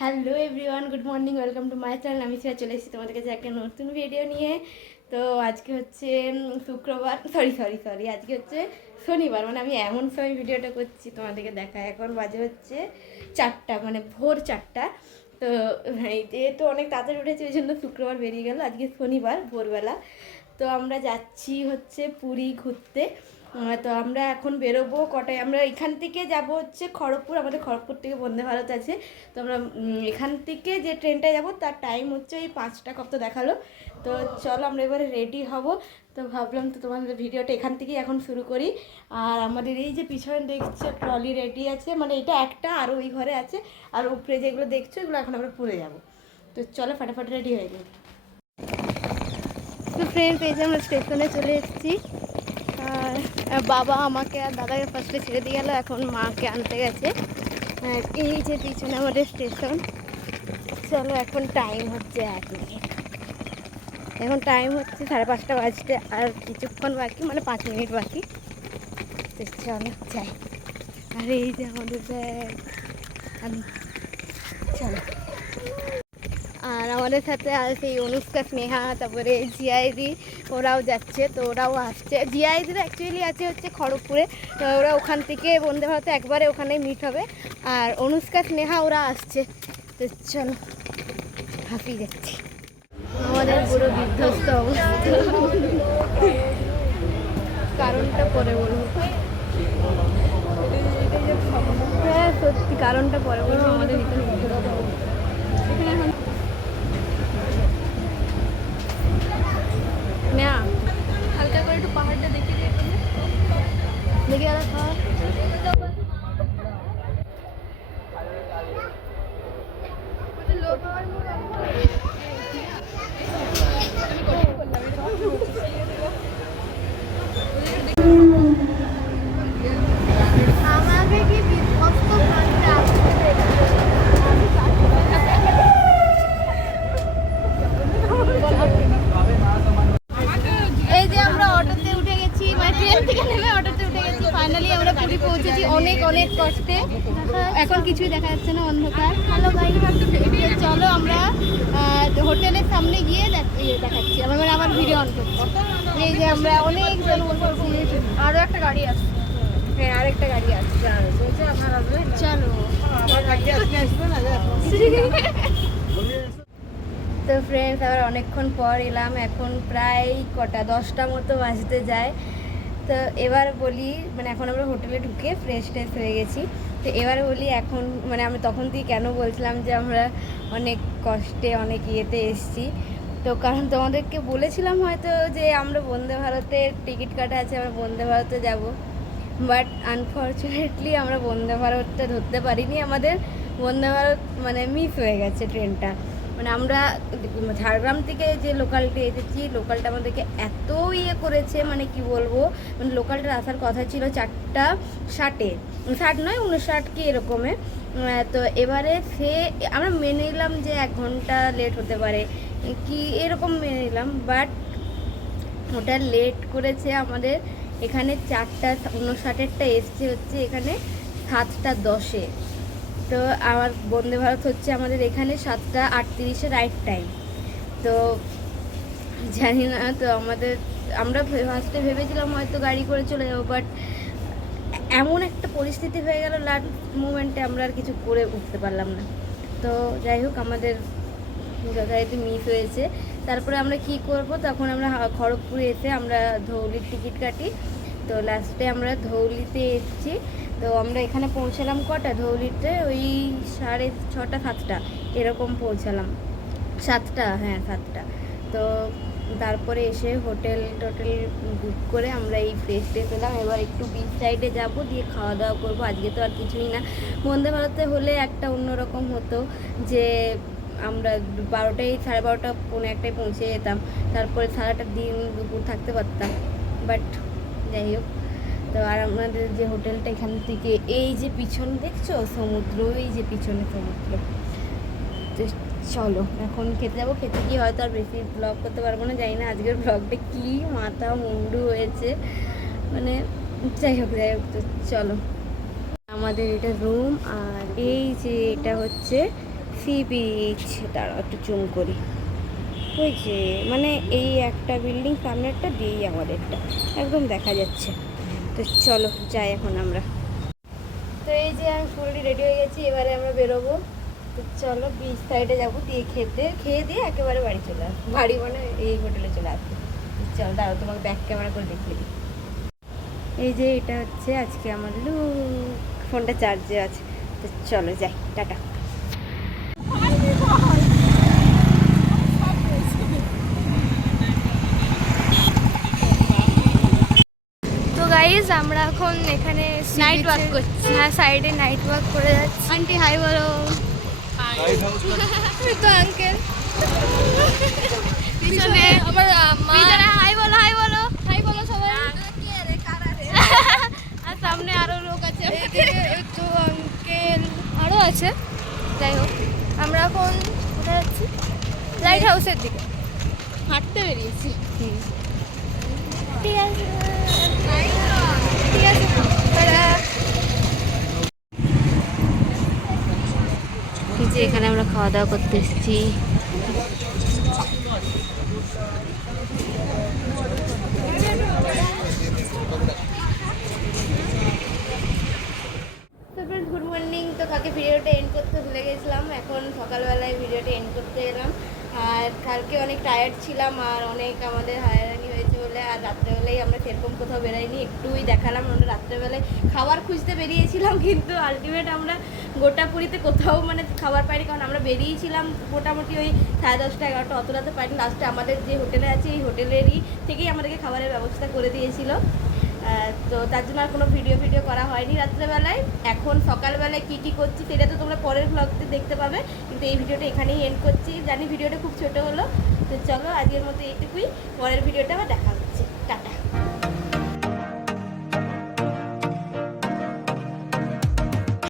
Hello everyone, good morning, welcome to my channel. আমি চলে এসেছি তোমাদের কাছে একটা নতুন ভিডিও নিয়ে। তো আজকে হচ্ছে শুক্রবার, সরি আজকে হচ্ছে শনিবার। মানে আমি এমন সময় ভিডিওটা করছি তোমাদেরকে দেখায়। এখন বাজে হচ্ছে 4টা, মানে ভোর 4টা। তো যেহেতু অনেক তাড়াতাড়ি উঠেছি ওই জন্য শুক্রবার বেরিয়ে গেল, আজকে শনিবার ভোরবেলা। তো আমরা যাচ্ছি হচ্ছে পুরী ঘুরতে। তো আমরা এখন বেরোবো কটায়, আমরা এখান থেকে যাব হচ্ছে খড়গপুর, আমাদের খড়গপুর থেকে বন্দে ভারত আছে। তো আমরা এখান থেকে যে ট্রেনটায় যাব তার টাইম হচ্ছে ওই 5টা কত দেখালো। তো চলো আমরা এবারে রেডি হব। তো ভাবলাম তো তোমাদের ভিডিওটা এখান থেকেই এখন শুরু করি। আর আমাদের এই যে পিছনে দেখছো ট্রলি রেডি আছে, মানে এটা একটা আর ওই ঘরে আছে, আর উপরে যেগুলো দেখছো এগুলো এখন আমরা পরে যাব। তো চলো ফাটাফাটি রেডি হয়ে যাই। তো ফ্রেন্ডস, এই যে আমরা স্টেশনে চলে এসেছি। আর বাবা আমাকে আর দাদাকে ফার্স্টে ছেড়ে দিয়ে গেলো, এখন মাকে আনতে গেছে। আর এই যে পিছনে আমাদের স্টেশন। চলো এখন টাইম হচ্ছে 1 মিনিট, এখন টাইম হচ্ছে 5:30 বাজতে আর কিছুক্ষণ বাকি, মানে 5 মিনিট বাকি। তো চলো যাই। আর এই যে আমাদের ব্যাগ, চলো। আর আমাদের সাথে আছে অনুষ্কা, স্নেহা, তারপরে জিআইদি, ওরাও যাচ্ছে। তো ওরাও আসছে। জিআইদিরা অ্যাকচুয়ালি আছে হচ্ছে খড়গপুরে, তো ওরা ওখান থেকে বন্দে ভারতে একবারে ওখানেই মিট হবে। আর অনুষ্কা, স্নেহা ওরা আসছে। তো চলো, হাঁপিয়ে যাচ্ছি। আমাদের পুরো বিধ্বস্ত অবস্থা, কারণটা পরে বলবো। হ্যাঁ সত্যি, কারণটা পরে বলবো। আমাদের এখানে এখন না, হালকা করে একটু পাহাড়টা দেখে দেখে আলাদা খাওয়া। আমাকে কি বিধ্বস্ত ভাবতে আসতে দেখছো? এই যে আমরা অটোতে উঠে গেছি, মানে ট্রেন থেকে নেমে অটোতে উঠে গেছি। ফাইনালি আমরা পুরী পৌঁছেছি অনেক অনেক কষ্টে। এখন কিছুই দেখা যাচ্ছে না, অন্ধকার। হ্যালো গাইস, চলো আমরা হোটেলের সামনে গিয়ে দেখাচ্ছি। আমরা আবার ভিডিও অন করছি। এই যে আমরা অনেক জন বসেছি, আরও একটা গাড়ি আসছে। হ্যাঁ, আরেকটা গাড়ি আসছে। চলো। তো ফ্রেন্ডস, আবার অনেকক্ষণ পর এলাম। এখন প্রায় কটা 10টা মতো বাজতে যায়। তো এবার বলি, মানে এখন আমরা হোটেলে ঢুকে ফ্রেশ ট্রেশ হয়ে গেছি। তো এবার বলি এখন, মানে আমি তখন থেকে কেন বলছিলাম যে আমরা অনেক কষ্টে অনেক ইয়েতে এসেছি। তো কারণ তোমাদেরকে বলেছিলাম হয়তো যে আমরা বন্দে ভারতের টিকিট কাটা আছে, আমরা বন্দে ভারতে যাব। বাট আনফর্চুনেটলি আমরা বন্দে ভারতটা ধরতে পারিনি। আমাদের বন্দে ভারত মানে মিস হয়ে গেছে ট্রেনটা। মানে আমরা ঝাড়গ্রাম থেকে যে লোকালটা এসেছি, লোকালটা আমাদেরকে এত ইয়ে করেছে, মানে কি বলবো। মানে লোকালটার আসার কথা ছিল 4:60, 60 নয় 59 কি এরকমের। তো এবারে সে আমরা মেনে নিলাম যে 1 ঘন্টা লেট হতে পারে কি এরকম মেনে নিলাম। বাট ওটা লেট করেছে আমাদের। এখানে 4:59-এরটা এসছে হচ্ছে এখানে 7:10-এ। তো আমার বন্দে ভারত হচ্ছে আমাদের এখানে 7:38-এ রাইট টাইম। তো জানি না, তো আমরা ফার্স্টে ভেবেছিলাম হয়তো গাড়ি করে চলে যাবো, বাট এমন একটা পরিস্থিতি হয়ে গেল লাস্ট মুমেন্টে, আমরা আর কিছু করে উঠতে পারলাম না। তো যাই হোক, আমাদের যথারীতি মিস হয়েছে। তারপরে আমরা কি করব, তখন আমরা খড়গপুরে এসে আমরা ধৌলির টিকিট কাটি। তো লাস্টে আমরা ধৌলিতে এসেছি। তো আমরা এখানে পৌঁছালাম কটা, ধৌলিতে ওই 6:30 7টা এরকম পৌঁছালাম। 7টা, হ্যাঁ 7টা। তো তারপরে এসে হোটেল বুক করে আমরা এই ফ্রেশ ট্রেশ হলাম। এবার একটু বিচ সাইডে যাব, দিয়ে খাওয়া দাওয়া করবো। আজকে তো আর কিছুই না। বন্দে ভারতে হলে একটা অন্যরকম হতো যে আমরা 12টায় 12:30 পৌনে 1টায় পৌঁছে যেতাম, তারপরে সারাটা দিন দুপুর থাকতে পারতাম। বাট যাই হোক। তো আর আমাদের যে হোটেলটা, এখান থেকে এই যে পিছন দেখছো সমুদ্র, এই যে পিছনে সমুদ্র। তো চলো এখন খেতে যাবো। খেতে গিয়ে হয়তো আর বেশি ব্লগ করতে পারবো না, জানি না আজকের ব্লগটা কী মাথা মুন্ডু হয়েছে, মানে যাই হোক। তো চলো, আমাদের এটা রুম। আর এই যে এটা হচ্ছে সি বিচ, দাঁড়াও একটু জুম করি। ওই যে মানে এই একটা বিল্ডিং সামনেরটা দিয়েই আমাদেরটা একদম দেখা যাচ্ছে। তো চলো যাই এখন আমরা। তো এই যে আমি ফুললি রেডি হয়ে গেছি, এবারে আমরা বেরোবো। তো চলো বিচ সাইডে যাবো, দিয়ে খেয়ে দিয়ে একেবারে বাড়ি চলে আসবো, বাড়ি মানে এই হোটেলে চলে আসবো। চলো দাঁড়াও তোমাকে ব্যাক ক্যামেরা করে দেখিয়ে দিই। এই যে এটা হচ্ছে আজকে আমার লুক, ফোনটা চার্জে আছে। তো চলো যাই, টাটা। তো গাইজ আমরা এখন এখানে নাইট ওয়াক করছি। হ্যাঁ, সাইডে নাইট ওয়াক করে যাচ্ছি। আন্টি হাই বলো। তো আঙ্কেল পিছনে আমার মা, হাই বলো, হাই বলো, হাই বলো সবাই। আর সামনে আরো লোক আছে, তো আঙ্কেল আরো আছে। যাই হোক, আমরা এখন কোথায় যাচ্ছি? লাইট হাউসের দিকে হাঁটতে বেরিয়েছি। ঠিক আছে, ঠিক আছে, যে এখানে আমরা খাওয়া দাওয়া করতে এসেছি। Good morning. তো কালকে ভিডিওটা এন্ড করতে ভুলে গেছিলাম, এখন সকালবেলায় ভিডিওটা এন্ড করতে এলাম। আর কালকে অনেক টায়ার্ড ছিলাম আর অনেক আমাদের হয়রানি হয়েছে বলে আর রাত্রেবেলায় আমরা সেরকম কোথাও বেরাইনি, একটুই দেখালাম। আমরা রাত্রেবেলায় খাবার খুঁজতে বেরিয়েছিলাম, কিন্তু আলটিমেট আমরা গোটা পুরীতে কোথাও মানে খাবার পাইনি, কারণ আমরা বেরিয়েছিলাম মোটামুটি ওই 10:30 11টা, অত রাতে পাইনি। লাস্টে আমাদের যে হোটেলে আছে এই হোটেলেরই থেকেই আমাদেরকে খাবারের ব্যবস্থা করে দিয়েছিল। তো তার জন্য আর কোনো ভিডিও করা হয়নি রাত্রেবেলায়। এখন সকালবেলায় কী করছি সেটা তো তোমরা পরের ব্লগতে দেখতে পাবে, কিন্তু এই ভিডিওটা এখানেই এন্ড করছি। জানি ভিডিওটা খুব ছোটো হলো। তো চলো আজকের মতো এইটুকুই, পরের ভিডিওটা আবার দেখা